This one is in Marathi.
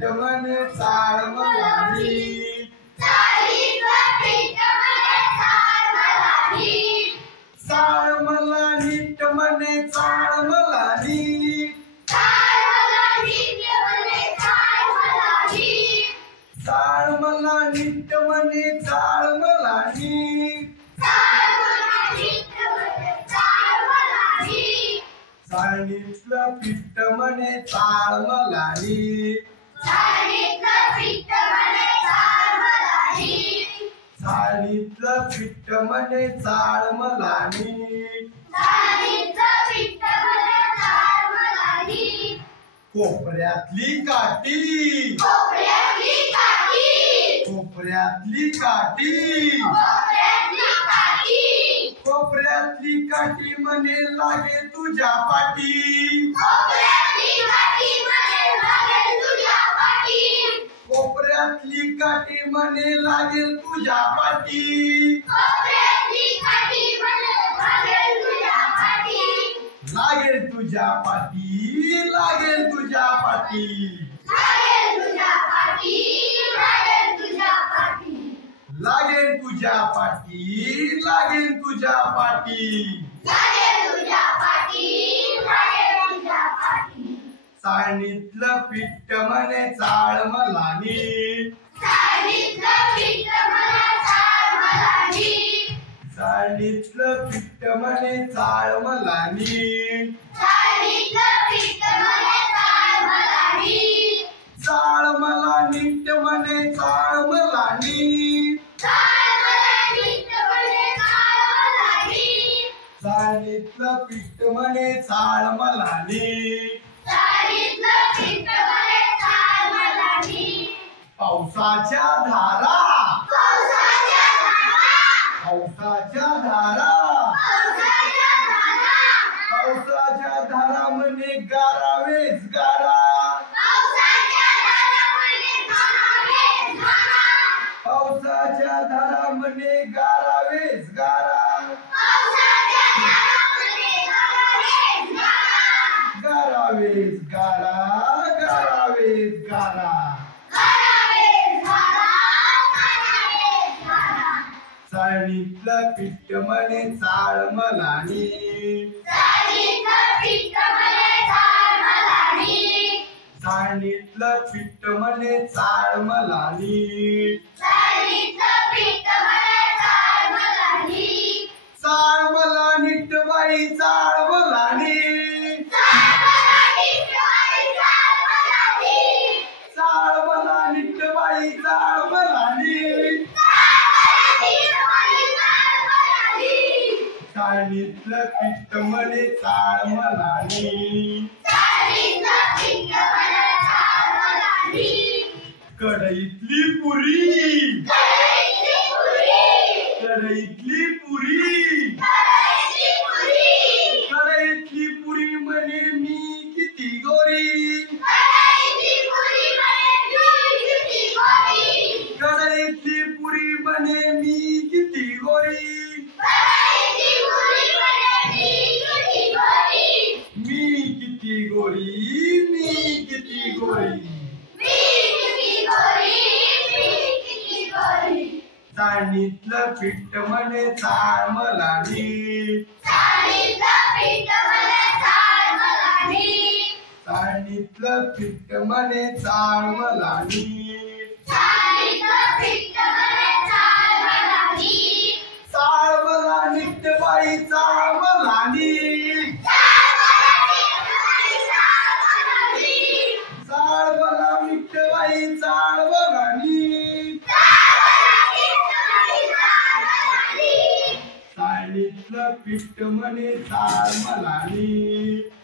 पीठ म्हणे चाळ मलानी चाळ मला नीट म्हणे चाळ मलानी चाळ मला नीट म्हणे चाळ मलानी चाळणीतलं पीठ म्हणे चाळ मलानी चाळणीतलं पीठ म्हणे चाळ मलानी कोपऱ्यातली काठी कोपऱ्यातली काठी कोपऱ्यातली काठी म्हणे लागे तुझ्या पाठी कोपऱ्यातली काठी म्हणे लागेल तुझ्या पाठी लागेल तुझ्या पाठी लागेल तुझ्या पाठी लागेल तुझ्या पाठी लागेल तुझ्या पाठी चाळणीतलं पीठ म्हणे चाळ मलानी चाळणीतलं पीठ म्हणे चाळ मलानी चाळ मला नीट म्हणे चाळ मलानी चाळणीतलं पीठ म्हणे चाळ मलानी पावसाच्या धारा पावसाच्या धारा पावसाच्या धारा म्हणे गारावेच गारा पावसाच्या धारा म्हणे गारावेच गारा गारावेच गारा गारावेच गारा चाळणीतलं पीठ म्हणे चाळ मलानी चाळणीतलं पीठ म्हणे चाळ मलानी चाळ मला नीट बाई चाळ मलानी चाळ मला नीट बाई चाळ मलानी चाळणीतलं पीठ म्हणे चाळ मलानी कढईतली पुरी कढईतली पुरी कढईतली पुरी म्हणे मी किती गोरी कढईतली पुरी म्हणे मी किती गोरी मी किती गोरी मी किती गोरी चाळणीतलं पीठ म्हणे चाळ मलानी चाळणीतलं पीठ म्हणे चाळ मलानी चाळ मला नीट बाई चाळ मलानी चाळ मला नीट बाई चाळ मलानी चाळणीतलं पीठ म्हणे चाळ मलानी